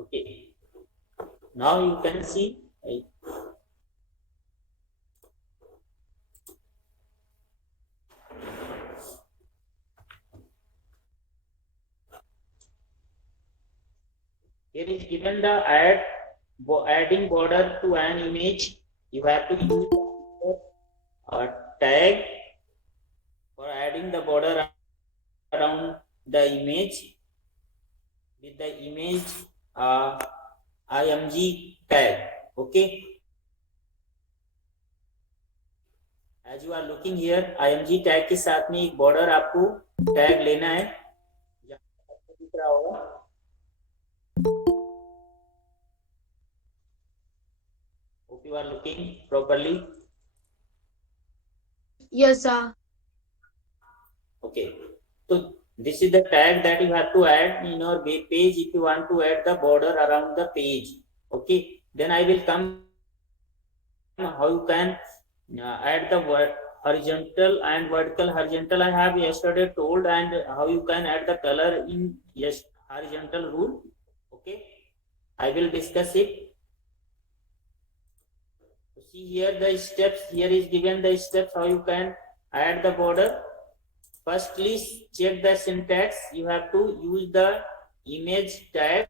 Okay, now you can see here is given the adding border to an image. You have to use a tag for adding the border around the image with the image img tag. Okay, as you are looking here, img tag के साथ में एक border आपको tag लेना है, दिख रहा होगा. Hope you are looking properly. Yes, sir. Okay, so this is the tag that you have to add in your page if you want to add the border around the page. Okay, then I will come how you can add the horizontal and vertical. Horizontal I have yesterday told, and how you can add the color in horizontal rule. Okay, I will discuss it. See here the steps. Here is given the steps how you can add the border. Firstly, check the syntax. You have to use the image tag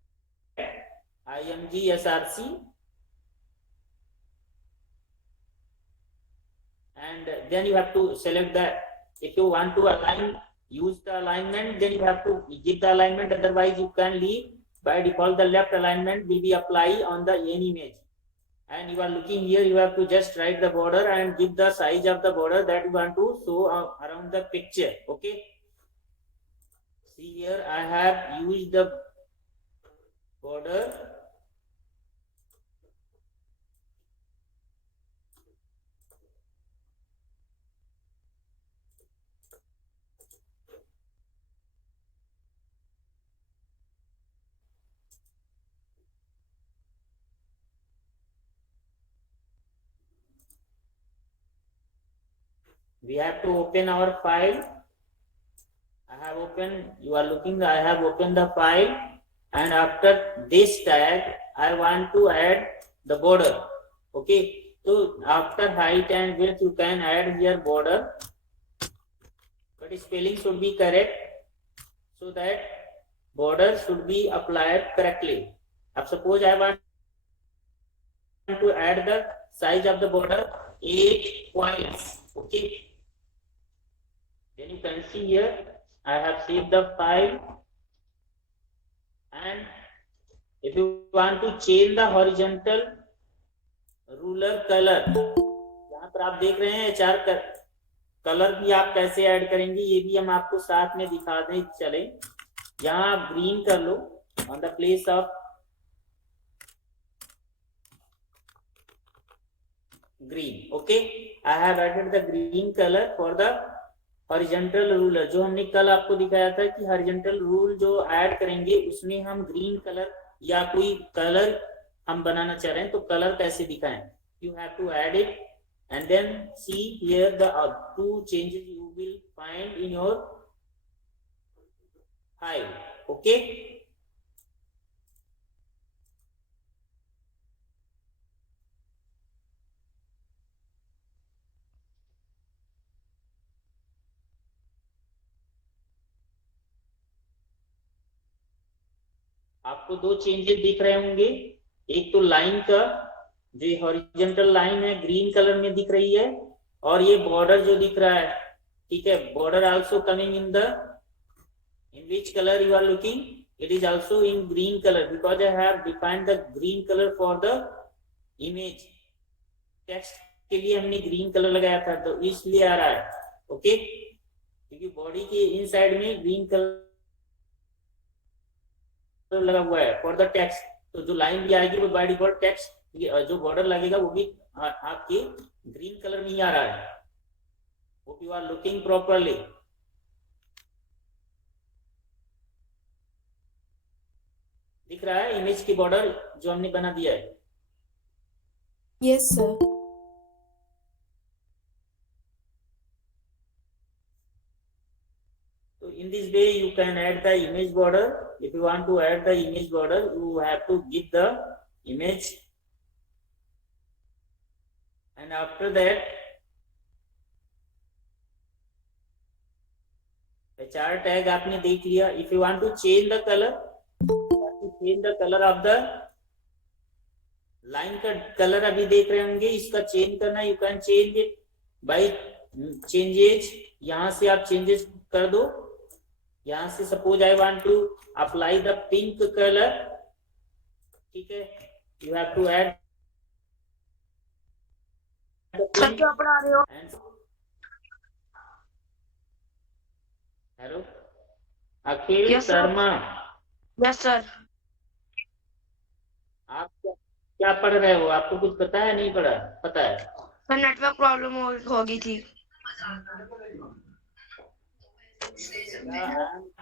imgsrc, and then you have to select the, if you want to align, use the alignment, then you have to give the alignment, otherwise you can leave. By default the left alignment will be applied on the any image, and you are looking here, you have to just write the border and give the size of the border that you want to show around the picture. Okay, see here I have used the border we have to open our file. I have opened, you are looking, I have opened the file, and after this tag I want to add the border. Okay, so after height and width you can add here border, but spelling should be correct so that border should be applied correctly. Now suppose I want to add the size of the border 8 points. Okay, then you can see here I have saved the file, and if you want to change the horizontal ruler color, यहाँ पर आप देख रहे हैं चार कलर भी आप कैसे ऐड करेंगे, ये भी हम आपको साथ में दिखा दें. चले, यहाँ आप ग्रीन कर लो on the place of green. Okay, I have added the green colour for the horizontal ruler. जो हमने कल आपको दिखाया था कि हॉरिजॉन्टल रूल जो ऐड करेंगे उसमें हम ग्रीन कलर या कोई कलर हम बनाना चाह रहे हैं, तो कलर कैसे दिखाएं. You have to add it and then see here the two changes you will find in your file. Okay, आपको दो चेंजेस दिख रहे होंगे. एक तो लाइन का, जो हॉरिजॉन्टल लाइन है ग्रीन कलर में दिख रही है, और ये बॉर्डर जो दिख रहा है, ठीक है, border also coming in the, in which color you are looking, it is also in green color because I have defined the green color for the image. Text के लिए हमने ग्रीन कलर लगाया था, तो इसलिए आ रहा है. ओके, क्योंकि बॉडी के इन साइड में ग्रीन कलर लगा हुआ है फॉर द टेक्स्ट, तो जो लाइन भी आएगी वो बाय डिफॉल्ट टेक्स्ट, जो बॉर्डर लगेगा वो भी आपके ग्रीन कलर में ही आ रहा है. Hope you are looking properly. दिख रहा है इमेज की बॉर्डर जो हमने बना दिया है. Yes, sir. तो in this this way you can add the image border. If you want to add the image border, you have to give the image, and after that HR tag आपने देख लिया. If you want to change the color, change the color of the line का color अभी देख रहे होंगे, इसका change करना. You can change it by changes. यहां से आप चेंजेस कर दो. यहां से suppose I want to apply the pink color. ठीक है, यू हैव टू ऐड क्या पढ़ा रहे हो? हेलो अखिल Yes, sir. Sharma, yes sir. आप क्या पढ़ रहे हो? आपको कुछ पता है? नहीं पढ़ा? पता है. सर नेटवर्क प्रॉब्लम हो गई थी.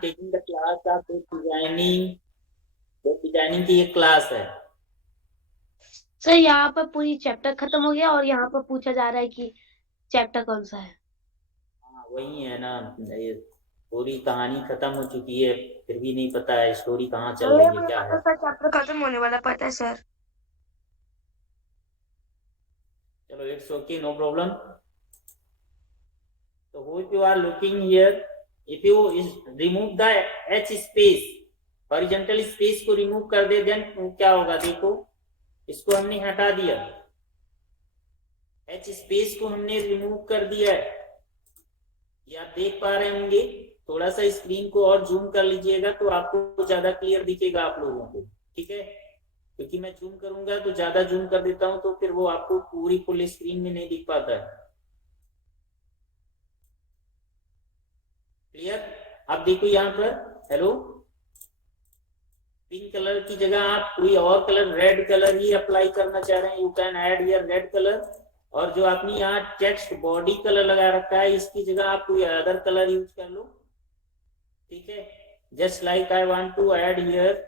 Taking the class of designing. Designing की एक क्लास है. सर यहाँ पर पूरी चैप्टर खत्म हो गया और यहाँ पर पूछा जा रहा है कि चैप्टर कौन सा है. हाँ वही है ना, ये पूरी कहानी खत्म हो चुकी है, फिर भी नहीं पता है स्टोरी कहाँ चल रही है, क्या है. सर चैप्टर खत्म होने वाला पता है सर. चलो इट्स ओके, नो प्रॉब्लम. तो hope you are looking here. If you remove the H space, horizontal space को रिमूव कर दे, देन क्या होगा? देखो इसको हमने हटा दिया, एच स्पेस को हमने रिमूव कर दिया है. ये आप देख पा रहे होंगे. थोड़ा सा स्क्रीन को और जूम कर लीजिएगा तो आपको ज्यादा क्लियर दिखेगा आप लोगों को. ठीक है, क्योंकि मैं जूम करूंगा तो ज्यादा जूम कर देता हूं तो फिर वो आपको पूरी फुल स्क्रीन में नहीं दिख पाता है. क्लियर? अब देखो यहाँ पर, हेलो, पिंक कलर की जगह आप कोई और कलर, रेड कलर ही अप्लाई करना चाह रहे हैं, you can add here red colour. और जो आपने यहाँ टेक्स्ट बॉडी कलर लगा रखा है, इसकी जगह आप कोई अदर कलर यूज कर लो. ठीक है, just like I want to add here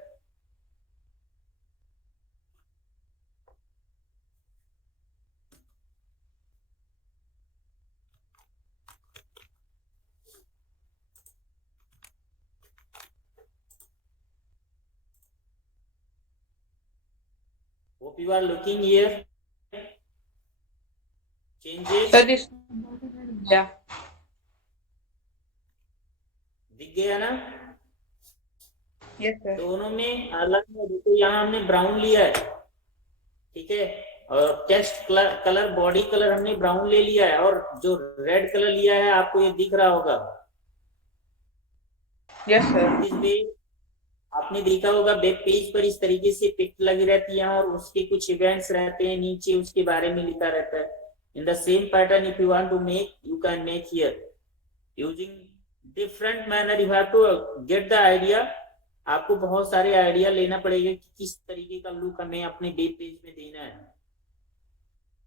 hope you are looking here. Changes Yeah. दिख गया ना? Yes, sir. दोनों में अलग है. देखो यहाँ हमने ब्राउन लिया है, ठीक है, और टेक्स्ट कलर बॉडी कलर हमने ब्राउन ले लिया है, और जो रेड कलर लिया है आपको ये दिख रहा होगा. Yes, sir. इस वे आपने देखा होगा वेब पेज पर इस तरीके से पिक लगी रहती है और उसके कुछ इवेंट्स रहते हैं नीचे, उसके बारे में लिखा रहता है. In the same pattern if you want to make, you can make here using different manner. You have to get the idea. आपको बहुत सारे आइडिया लेना पड़ेगा कि किस तरीके का लुक हमें अपने वेब पेज में देना है.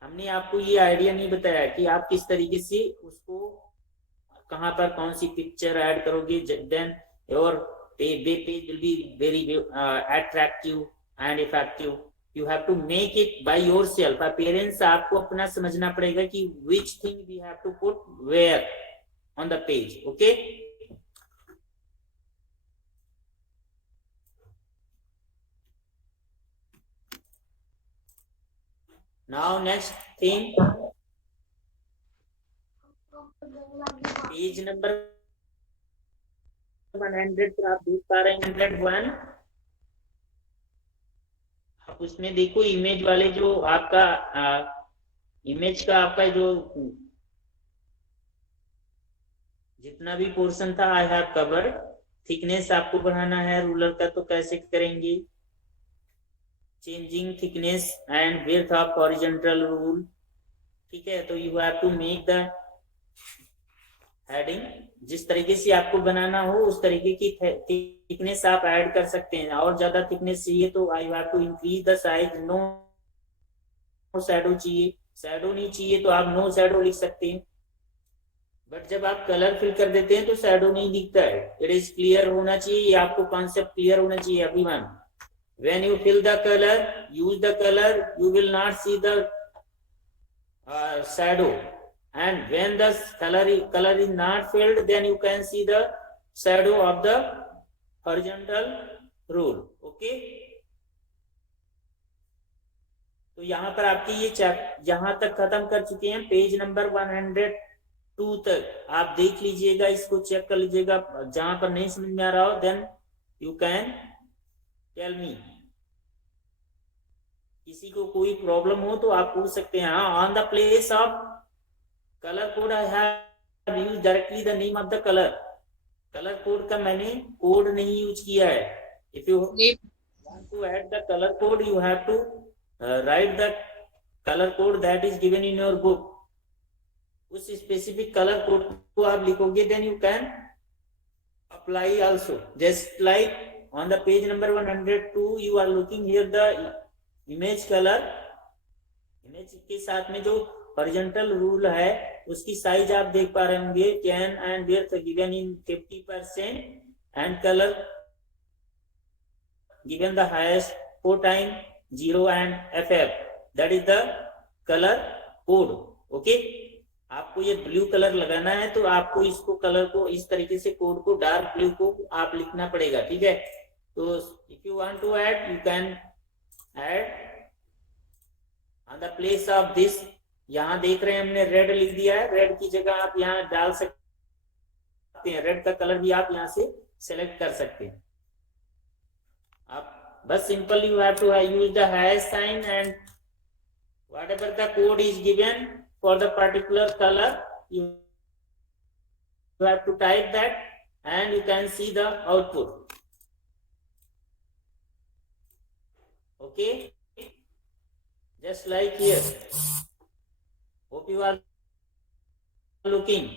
हमने आपको ये आइडिया नहीं बताया कि आप किस तरीके से उसको कहां पर कौन सी पिक्चर ऐड करोगे. Then your web page will be very attractive and effective. You have to make it by yourself. Appearance आपको अपना समझना पड़ेगा कि which thing we have to put where on the page. Okay? Now next thing, page number 100 पर आप देख पा रहे हैं 101. आप उसमें देखो इमेज वाले जो आपका इमेज का आपका जो जितना भी पोर्शन था आई हैव कवर्ड. थिकनेस आपको बढ़ाना है रूलर का, तो कैसे करेंगे? Changing thickness and width of horizontal rule. ठीक है, तो you have to make the heading. जिस तरीके से आपको बनाना हो उस तरीके की थिकनेस आप ऐड कर सकते हैं. और ज्यादा थिकनेस चाहिए तो I have to increase the size. No shadow चाहिए, शैडो नहीं चाहिए तो आप नो शैडो लिख सकते हैं. बट जब आप कलर फिल कर देते हैं तो शैडो नहीं दिखता है. इट इज क्लियर होना चाहिए, ये आपको कॉन्सेप्ट क्लियर होना चाहिए everyone. When you fill the color, use the color, you will not see the shadow. And when the color is not filled, then you can see the shadow of the horizontal rule. Okay. तो यहाँ पर आपकी ये यहाँ तक खत्म कर चुके हैं, पेज नंबर 102 तक आप देख लीजिएगा, इसको चेक कर लीजिएगा, जहां पर नहीं समझ में आ रहा हो then you can tell me. किसी को कोई प्रॉब्लम हो तो आप पूछ सकते हैं। On the place of color code I have used directly the name of the color. Color code का मैंने कोड नहीं यूज किया है। If you want to add the color code you have to write the color code that is given in your book. उस specific colour code को आप लिखोगे then you can apply also. Just like on the page number 102 you are looking here the image color. Image के साथ में जो horizontal rule है उसकी साइज आप देख पा रहे होंगे, can and width given in 50% and color given the highest 4 times 0 and FF, that is the color code. Okay, आपको ये ब्लू कलर लगाना है तो आपको इसको कलर को इस तरीके से कोड को डार्क ब्लू को आप लिखना पड़ेगा, ठीक है। तो if you want to add you can add on the place of this. यहाँ देख रहे हैं हमने रेड लिख दिया है, रेड की जगह आप यहाँ डाल सकते हैं, रेड का कलर भी आप यहाँ से सेलेक्ट कर सकते हैं। आप बस simple you have to use the hash sign and whatever the code is given for the particular color you have to type that and you can see the output. Okay, just like here. Hope you are looking.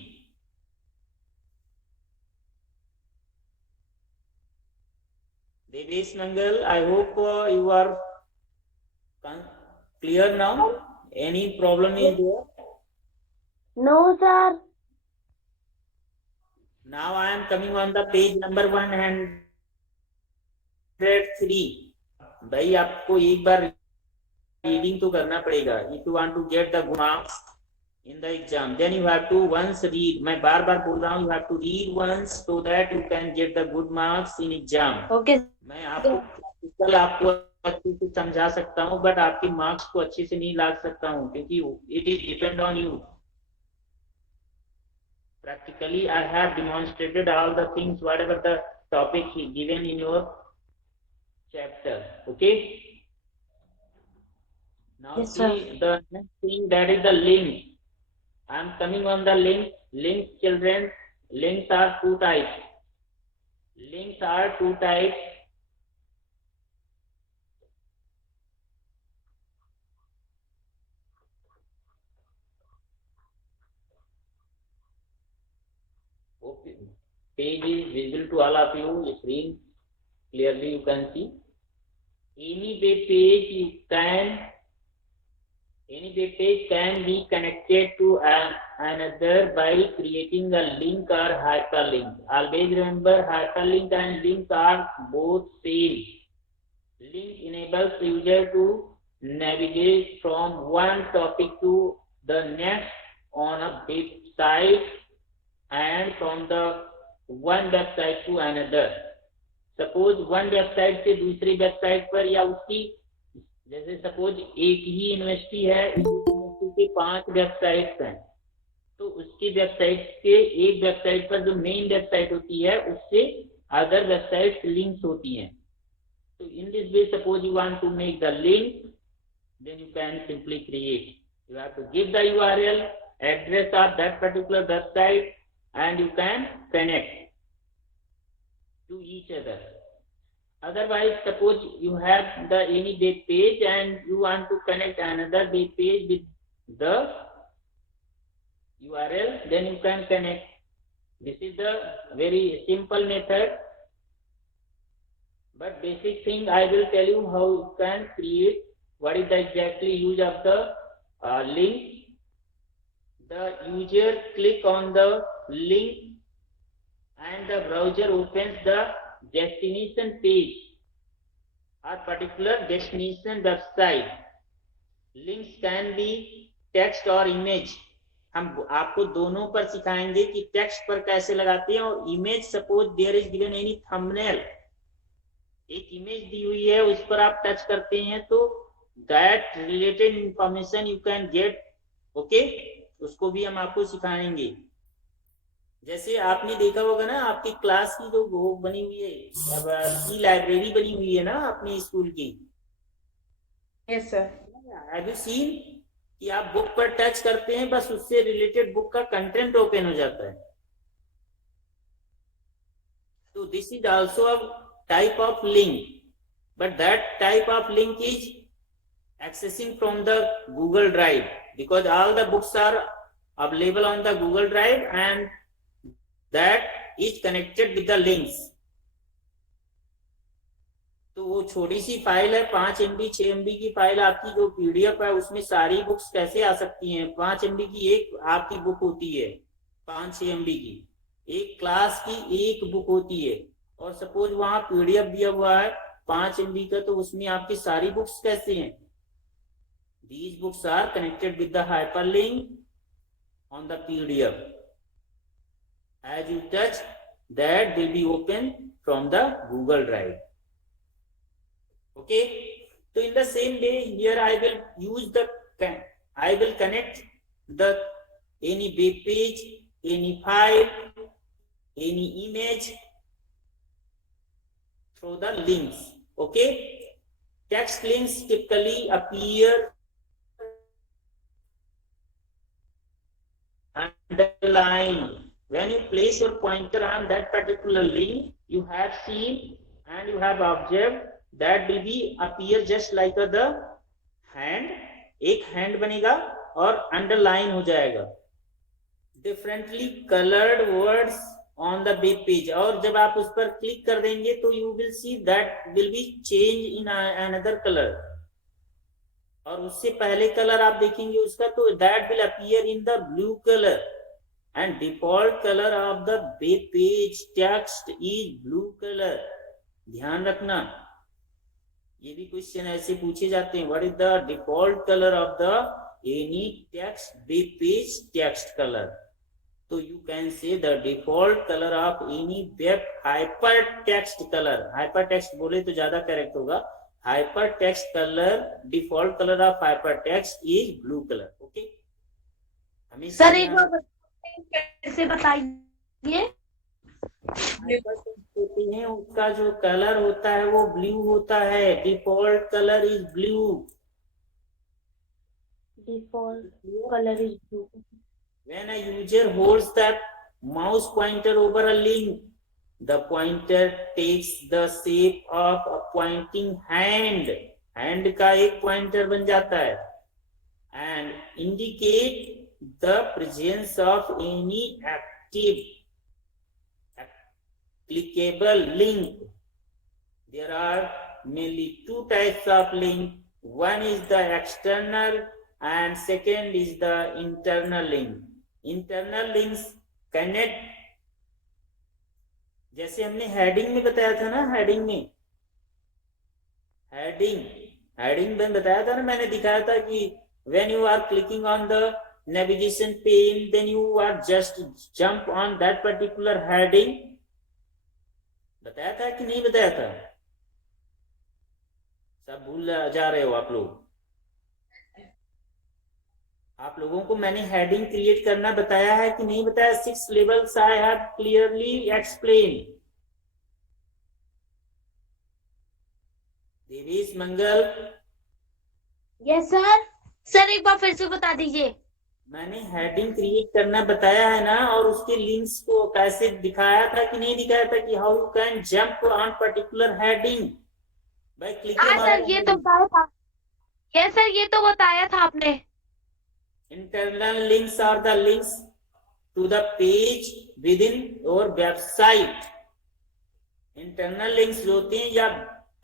Devesh Mangal, I hope you are clear now. Any problem is there? No, sir. Now I am coming on the page number 103. भाई आपको एक बार रीडिंग तो करना पड़ेगा। If you want to get the good marks in the exam, then you have to once read. मैं बार बार बोल रहा हूँ, you have to read once so that you can get the good marks in exam. Okay. मैं आपको अच्छे से समझा सकता हूँ बट आपके मार्क्स को अच्छे से नहीं ला सकता हूँ क्योंकि it is depend on you. Practically, I have demonstrated all the things, whatever the topic given in your chapter. Okay. Now Yes, see the next thing, that is the link. I am coming on the link. Links, children. Links are two types. Links are two types. Okay. Page is visible to all of you. Screen clearly you can see. Any web page can be connected to another by creating a link or hyperlink. Always remember, hyperlink and link are both same. Link enables user to navigate from one topic to the next on a website and from the one website to another. Suppose one website से दूसरी वेबसाइट पर या उसकी, जैसे सपोज एक ही यूनिवर्सिटी है, यूनिवर्सिटी के 5 वेबसाइट्स हैं, तो उसकी वेबसाइट के एक वेबसाइट पर जो मेन वेबसाइट होती है उससे अदर वेबसाइट्स लिंक्स होती हैं। तो in this way suppose you want to make the link, then you can simply create, you have to give the URL address of that particular website and you can connect to each other. Otherwise, suppose you have the any web page and you want to connect another web page with the URL, then you can connect. This is the very simple method, but basic thing I will tell you how you can create. What is the exactly use of the link? The user click on the link and the browser opens the destination page or particular destination website. Links can be text or image. हम आपको दोनों पर सिखाएंगे कि टेक्स्ट पर कैसे लगाते हैं, और image suppose there is given any thumbnail, एक इमेज दी हुई है उस पर आप टच करते हैं तो that related information you can get, okay, उसको भी हम आपको सिखाएंगे। जैसे आपने देखा होगा ना, आपकी क्लास की जो वो बनी हुई है, अब की लाइब्रेरी बनी हुई है ना अपने स्कूल की, Yes, sir. Have you seen कि आप बुक पर टच करते हैं, बस उससे रिलेटेड बुक का कंटेंट ओपन हो जाता है। तो this is also a type of link, but that type of link is accessing from the Google Drive, because all the books are available on the Google Drive and that is connected with the links. तो वो छोटी सी फाइल है, 5 MB 6 MB की फाइल आपकी जो PDF है, उसमें सारी बुक्स कैसे आ सकती हैं? 5 MB की एक आपकी बुक होती है, 5-6 MB की एक क्लास की एक बुक होती है, और सपोज वहां PDF दिया हुआ है 5 MB का, तो उसमें आपकी सारी बुक्स कैसे हैं? These books are connected with the hyperlink on the PDF. As you touch, that will be open from the Google Drive. Okay. So in the same way, here I will use I will connect any web page, any file, any image through the links. Okay. Text links typically appear underline. When you place your pointer on that particular link, you have seen and you have observed that will be appear just like the hand, एक hand बनेगा और underline हो जाएगा, differently colored words on the web page, और जब आप उस पर क्लिक कर देंगे तो you will see that will be change in another color, और उससे पहले कलर आप देखेंगे उसका तो that will appear in the blue color, and default color of the web page text is blue color. ध्यान रखना, ये भी क्वेश्चन ऐसे पूछे जाते हैं, what is the default color of the any text web page text color? तो you can say the default color of any web hypertext color, hypertext बोले तो ज्यादा करेक्ट होगा, hypertext color, default color of hypertext is blue color. Okay. हमेशा सर एक बार फिर से बताइए। होती है उसका जो कलर होता है वो ब्लू होता है, default colour is blue, default colour is blue. when a user holds the mouse pointer over a link, the pointer takes the shape of a pointing hand, hand का एक pointer बन जाता है, and indicate the presence of any active clickable link. There are mainly two types of link. One is the external and second is the internal link. Internal links connect, जैसे हमने हेडिंग में बताया था ना, हेडिंग में बताया था ना, मैंने दिखाया था कि when you are clicking on the navigation pane, then you are just jump on that particular heading. बताया था कि नहीं बताया था? सब भूल जा रहे हो आप लोग? आप लोगों को मैंने हेडिंग क्रिएट करना बताया है कि नहीं बताया? 6 levels I have clearly explained. Devesh Mangal, yes sir. Sir एक बार फिर से बता दीजिए। मैंने हेडिंग क्रिएट करना बताया है ना, और उसके लिंक्स को कैसे दिखाया था कि नहीं दिखाया था कि how you can jump on particular heading by clicking हाँ सर, ये तो बताया था। यस सर, ये तो बताया था आपने। Internal links are the links to the page within your website. Internal links जो होते हैं या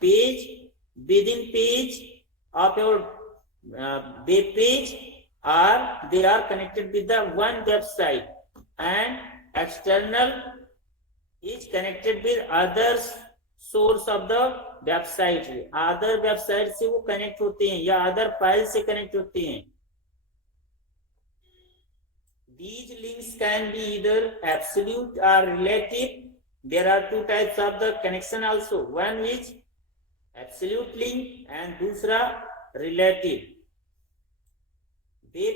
page within page of your web page are they are connected with the one website, and external is connected with other source of the website. Other website से वो connect होते हैं या other file से connect होते हैं. these links can be either absolute or relative. There are two types of the connection also. One is absolute link and दूसरा relative. Web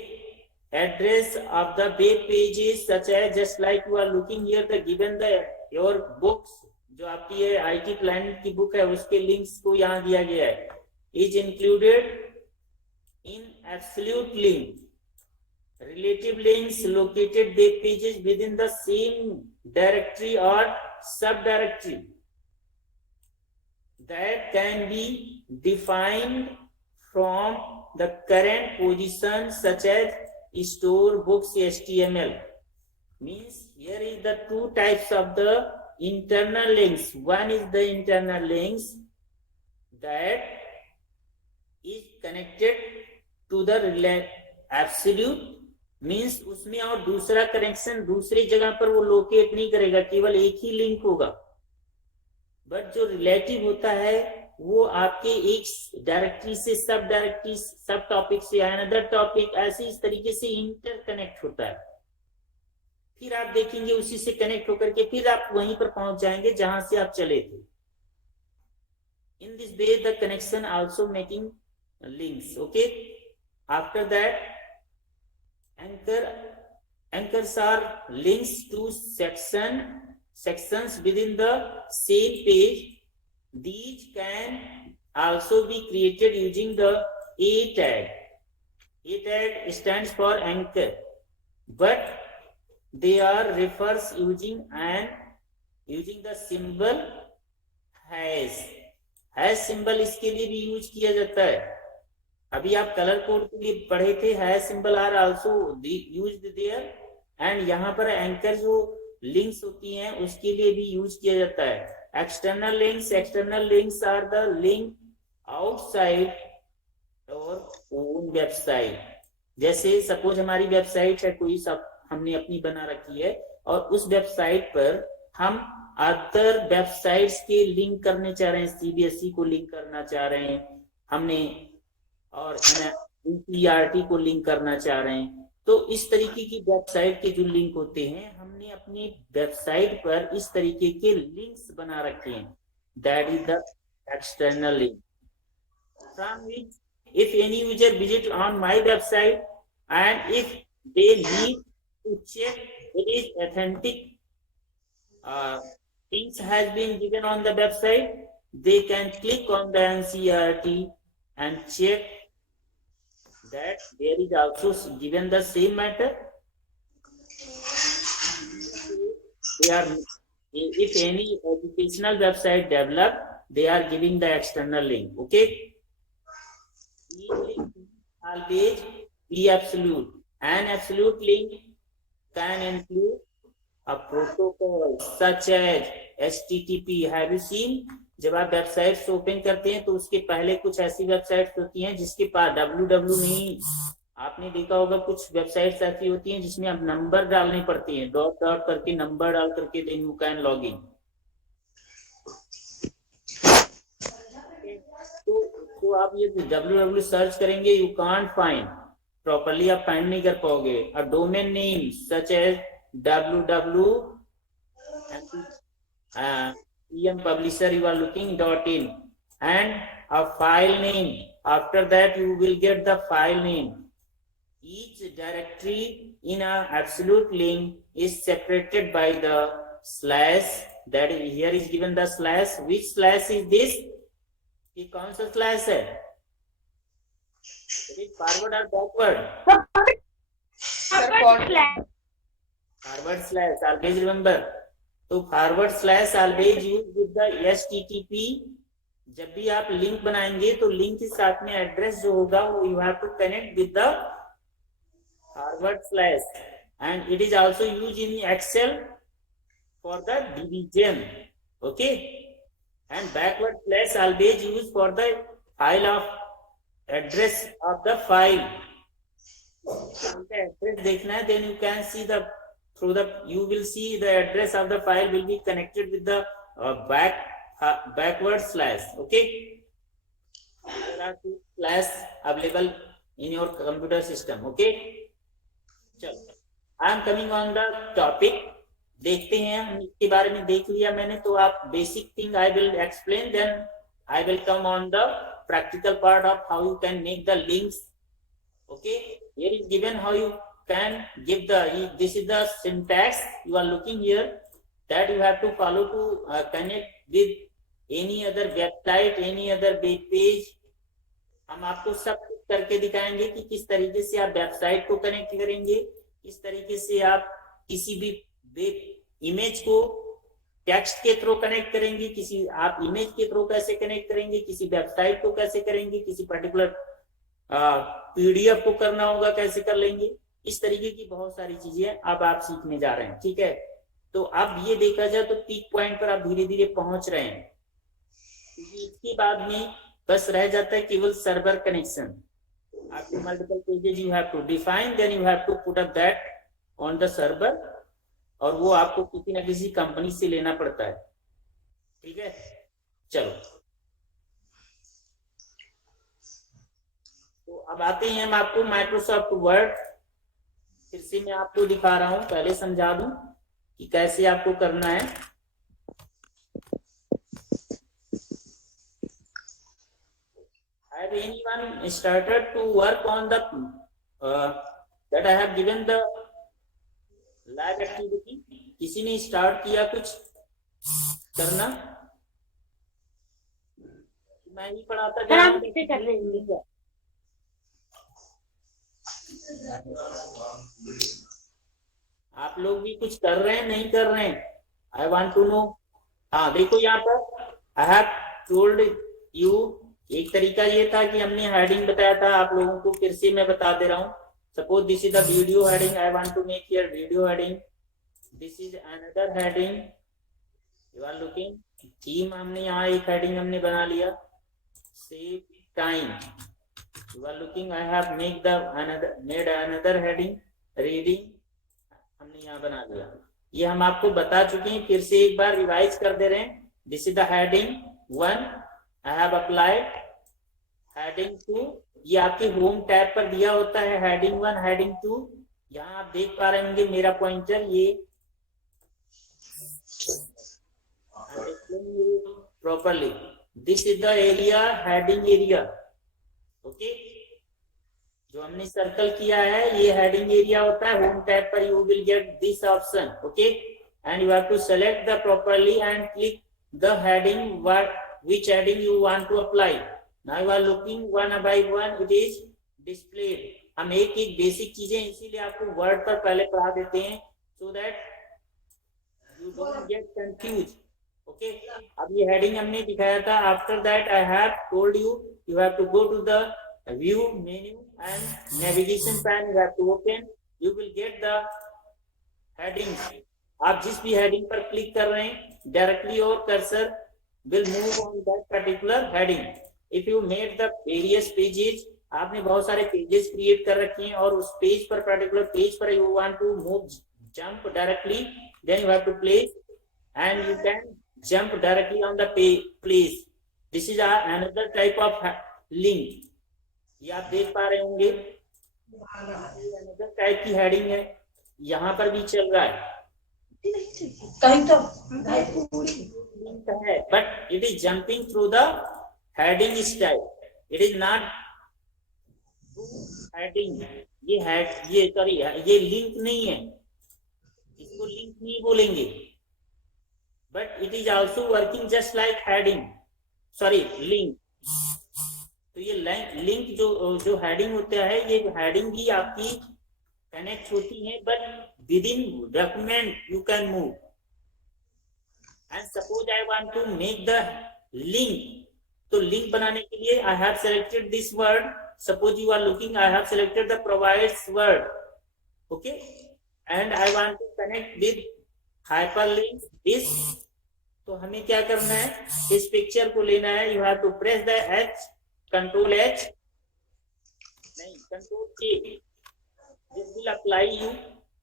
address of the web page is such as, just like you are looking here, the given the your books, जो आपकी ये IT plan की बुक है उसके लिंक्स को यहाँ दिया गया है, is included in absolute link. Relative links located web pages within the same directory or subdirectory that can be defined from the current position, such as store books HTML. Means here is the two types of the internal links. One is the internal links that is connected to the absolute, means उसमें और दूसरा कनेक्शन दूसरी जगह पर वो लोकेट नहीं करेगा, केवल एक ही लिंक होगा. बट जो रिलेटिव होता है वो आपके एक डायरेक्टरी से सब डायरेक्टरी, सब टॉपिक से अनदर टॉपिक, ऐसे इस तरीके से इंटरकनेक्ट होता है. फिर आप देखेंगे उसी से कनेक्ट होकर के फिर आप वहीं पर पहुंच जाएंगे जहां से आप चले थे. इन this way the connection also making links. Okay, after that anchors are links to sections within the same page. These can also be created using the A tag. A tag stands for anchor, but they are refers using the symbol hash. Hash symbol इसके लिए भी यूज किया जाता है. अभी आप colour code के लिए पढ़े थे, hash symbol are also used there. And यहाँ पर एंकर जो लिंक्स होती हैं उसके लिए भी यूज किया जाता है. External links are the link outside our own website. जैसे सपोज हमारी वेबसाइट है कोई, सब हमने अपनी बना रखी है और उस वेबसाइट पर हम अदर वेबसाइट्स के लिंक करने चाह रहे हैं, CBSE को लिंक करना चाह रहे हैं हमने, और NCERT को लिंक करना चाह रहे हैं. तो इस तरीके की वेबसाइट के जो लिंक होते हैं हमने अपनी वेबसाइट पर इस तरीके के लिंक्स बना रखे हैं. That is the external link. From which if any user visit on my website and if they need to check it is authentic things has been given on the website, they can click on the NCERT and check that there is also given the same matter. They are, if any educational website developed, they are giving the external link. Okay, always be absolute. An absolute link can include a protocol such as HTTP. Have you seen? जब आप websites open करते हैं तो उसके पहले कुछ ऐसी वेबसाइट्स होती हैं जिसके पास www नहीं, आपने देखा होगा कुछ वेबसाइट्स ऐसी होती हैं जिसमें आप नंबर डालने पड़ती हैं, डॉट डॉट करके नंबर डाल करके then you can log in. तो आप ये www सर्च करेंगे, यू कांट फाइंड प्रॉपरली, आप फाइंड नहीं कर पाओगे. A domain name such as www publisher you are looking .in and a file name. After that you will get the file name. Each directory in a absolute link is separated by the slash. That is, here is given the slash. Which slash is this? ये कौन सा slash है? Is it forward or backward? Forward slash. Always remember. तो forward slash always use with the HTTP. जब भी आप लिंक बनाएंगे तो लिंक के साथ में एड्रेस जो होगा वो you have to connect with the forward slash. And it is also use in Excel for the division. Okay, and backward slash always use for the file of address of the file. Address देखना है then you can see the through the, you will see the address of the file will be connected with the backward slash. Okay, there are two slash available in your computer system. Okay, चलो I am coming on the topic. देखते हैं, हम इसके बारे में देख लिया मैंने, तो आप basic thing I will explain, then I will come on the practical part of how you can make the links. Okay, here is given how you can give the, this is the syntax you are looking here, that you have to follow to connect with any other website, any other web page. हम आपको सब कुछ करके दिखाएंगे कि किस तरीके से आप वेबसाइट को कनेक्ट करेंगे, किस तरीके से आप किसी भी वेब इमेज को टेक्स्ट के थ्रू कनेक्ट करेंगे, किसी आप इमेज के थ्रू कैसे कनेक्ट करेंगे, किसी वेबसाइट को कैसे करेंगे, किसी पर्टिकुलर पीडीएफ को करना होगा कैसे कर लेंगे। इस तरीके की बहुत सारी चीजें अब आप सीखने जा रहे हैं। ठीक है, तो अब ये देखा जाए तो पीक पॉइंट पर आप धीरे धीरे पहुंच रहे हैं, क्योंकि इसके बाद में बस रह जाता है केवल सर्वर कनेक्शन। आपको multiple pages you have to define, then you have to put up that on the server, और वो आपको किसी न किसी कंपनी से लेना पड़ता है। ठीक है, चलो तो अब आते हैं हम आपको माइक्रोसॉफ्ट वर्ड, फिर से मैं आपको दिखा रहा हूं, पहले समझा दूं कि कैसे आपको करना है। Have anyone started to work on the that I have given the lab activity? किसी ने स्टार्ट किया कुछ करना? मैं ही पढ़ाता जा रहा हूं। आप लोग भी कुछ कर रहे हैं नहीं कर रहे हैं? I want to know. हाँ देखो यहाँ पर आई हैव टोल्ड यू, एक तरीका ये था कि हमने हेडिंग बताया था आप लोगों को, फिर से मैं बता दे रहा हूँ। Suppose this is the video heading. I want to make here video heading. This is another heading. You are looking. Theme हमने यहाँ एक heading हमने बना लिया. Save time. You are looking. I have made another heading. Reading. हमने यहाँ बना लिया। ये हम आपको बता चुके हैं, फिर से एक बार रिवाइज कर दे रहे हैं। This is the heading 1. I have applied. Heading 2. ये आपके होम टैब पर दिया होता है, हेडिंग 1, हेडिंग 2। यहाँ आप देख पा रहे होंगे मेरा पॉइंटर, ये properly this is the area, heading area. Okay, जो हमने सर्कल किया है ये हेडिंग एरिया होता है। होम टैब पर you will get this option, okay, and you have to select the properly and click the heading which heading you want to apply. Now you are looking one by one, it is displayed. हम एक एक बेसिक चीजें इसीलिए आपको वर्ड पर पहले पढ़ा देते हैं, so that you don't get confused. Okay, अब ये हेडिंग हमने दिखाया था। After that I have told you, you have to go to the view menu and navigation pane you have to open. You will get the headings. आप जिस भी हेडिंग पर क्लिक कर रहे हैं, डायरेक्टली और cursor will move on that particular heading. If you made the various pages, आपने बहुत सारे पेजेस क्रिएट कर रखे हैं और उस पेज पर, पर्टिकुलर पेज पर you want to move, jump directly, then you have to place and you can jump directly on the place. This is another type of link. ये आप देख पा रहे होंगे, another type की हेडिंग है, यहाँ पर भी चल रहा है कहीं तो है, but it is jumping through the heading style. It is not heading. ये लिंक नहीं है, इसको लिंक नहीं बोलेंगे, but it is also working just like heading. Sorry, link. तो ये लिंक जो हेडिंग होता है, ये हेडिंग भी आपकी कनेक्ट होती है, but within document you can move. And suppose I want to make the link, तो लिंक बनाने के लिए I have selected this word. Suppose you are looking, I have selected the provides word, okay, and I want to connect with hyperlink this. तो हमें क्या करना है, इस पिक्चर को लेना है, you have to press the H, Control H, नहीं Control K. This will apply you.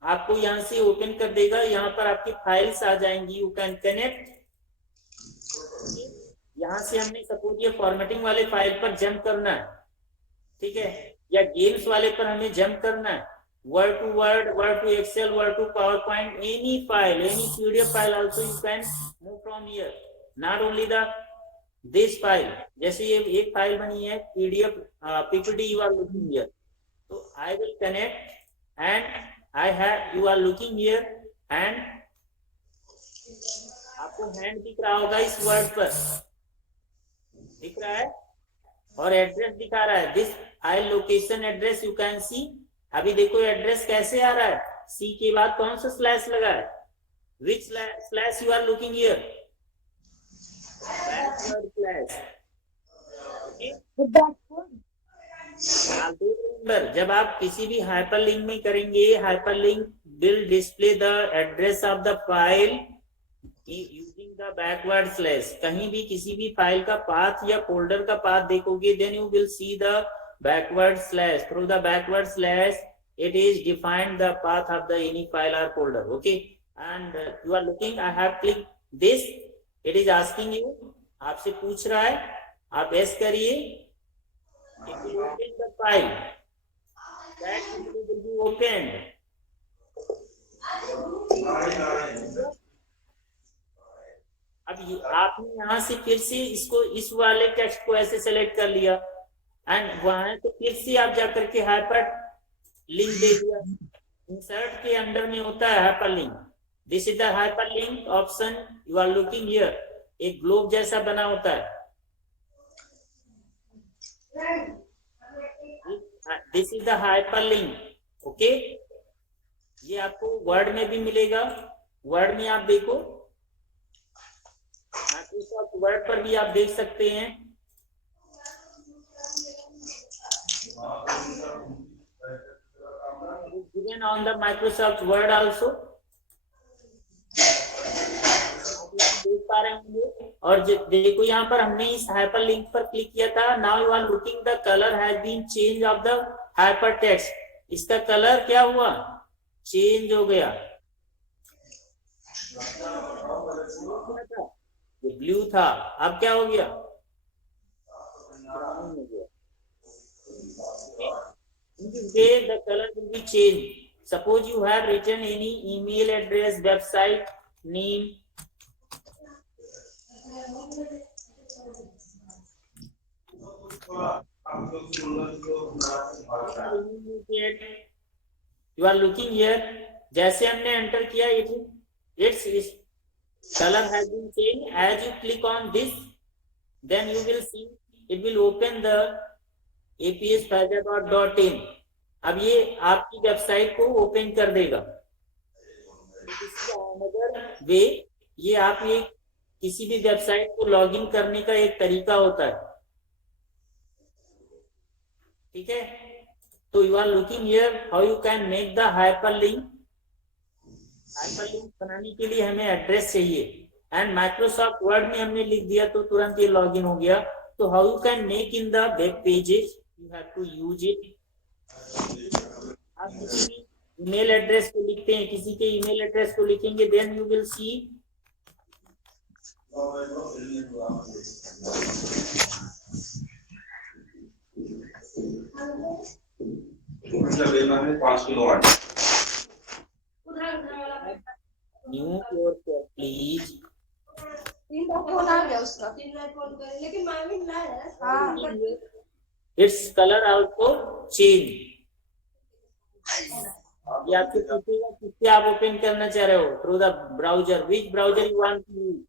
आपको यहाँ से ओपन कर देगा, यहाँ पर आपकी फाइल्स आ जाएंगी, यू कैन कनेक्ट। यहाँ से हमने सपोज ये फॉर्मेटिंग वाले फाइल पर जंप करना है, ठीक है, या गेम्स वाले पर हमें जंप करना है, Word to Word, Word to Excel, Word to PowerPoint, any file, any PDF file also you can move from here. Not only the this file. जैसे ये एक फाइल बनी है PDF PPT you are looking here. So I will connect and I have you are looking here and आपको हैंड दिख रहा होगा इस वर्ड पर, दिख रहा है, और एड्रेस दिखा रहा है. This I location address you can सी. अभी देखो एड्रेस कैसे आ रहा है, सी के बाद कौन सा स्लैश लगा है, which slash you are looking here, backward slash. जब आप किसी भी हाइपरलिंक में करेंगे, hyperlink will display the address of the file using the backward slash. कहीं भी किसी भी फाइल का पाथ या फोल्डर का पाथ देखोगे, then you will see the backward slash. Through the backward slash it is defined the path of the any file or folder. Okay, and you are looking, I have clicked this, it is asking you, आपसे पूछ रहा है, आप yes करिए. If you open the file, that will be opened. अब आपने यहाँ से फिर से इसको इस वाले टेक्स्ट को ऐसे सेलेक्ट कर लिया एंड वहां तो फिर से आप जाकर के हाइपर लिंक दे दिया. इंसर्ट के अंदर में होता है hyperlink. This is the hyperlink option you are looking here. एक ग्लोब जैसा बना होता है. This is the hyperlink. Okay, ये आपको वर्ड में भी मिलेगा. वर्ड में आप देखो, माइक्रोसॉफ्ट वर्ड पर भी आप देख सकते हैं. Given on the Microsoft Word also. देख पा रहे होंगे. और देखो यहाँ पर हमने इस हाइपर लिंक पर क्लिक किया था. Now you are looking the color has been change of the hypertext. इसका कलर क्या हुआ, चेंज हो गया. ब्लू था, अब क्या हो गया, ब्राउन हो गया. In this way the color will be changed. Suppose you have written any email address, website name, you are looking here. जैसे हमने एंटर किया, its color has been changed. As you click on this, then you will see it will open the APSFaizabad.in. अब ये आपकी वेबसाइट को ओपन कर देगा. वे ये आप ये किसी भी वेबसाइट को लॉगिन करने का एक तरीका होता है. ठीक है, तो you are looking here how you can make the hyperlink. Hyperlink बनाने के लिए हमें एड्रेस चाहिए एंड माइक्रोसॉफ्ट वर्ड में हमने लिख दिया तो तुरंत ये लॉगिन हो गया. तो how you can make in the web pages, you have to use it. आप किसी भी ईमेल एड्रेस को लिखते हैं, किसी के ईमेल एड्रेस को लिखेंगे, then you will see new course please. Phone आ गया उसका, लेकिन मामी लाया. Its color also change. ये आपसे पूछेगा किससे आप ओपन करना चाह रहे हो, through the browser, which browser you want to use.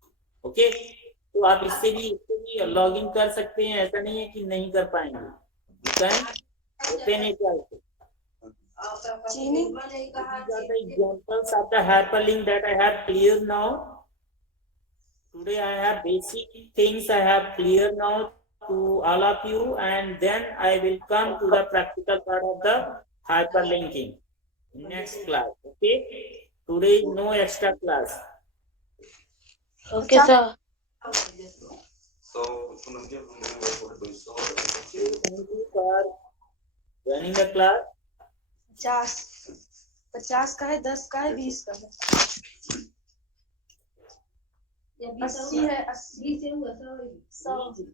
Okay, तो आप इससे भी लॉग इन कर सकते हैं. ऐसा नहीं है कि नहीं कर पाएंगे. You can open it also. These are the examples of the hyperlink that I have clear now. Today I have basic things I have clear now to all of you, and then I will come to the practical part of the hyperlinking next class. Okay, today is no extra class. Okay, sir. Thank you for joining the class. 50 का है, 10 का है, 20 का है, 80 है, 80 से 100.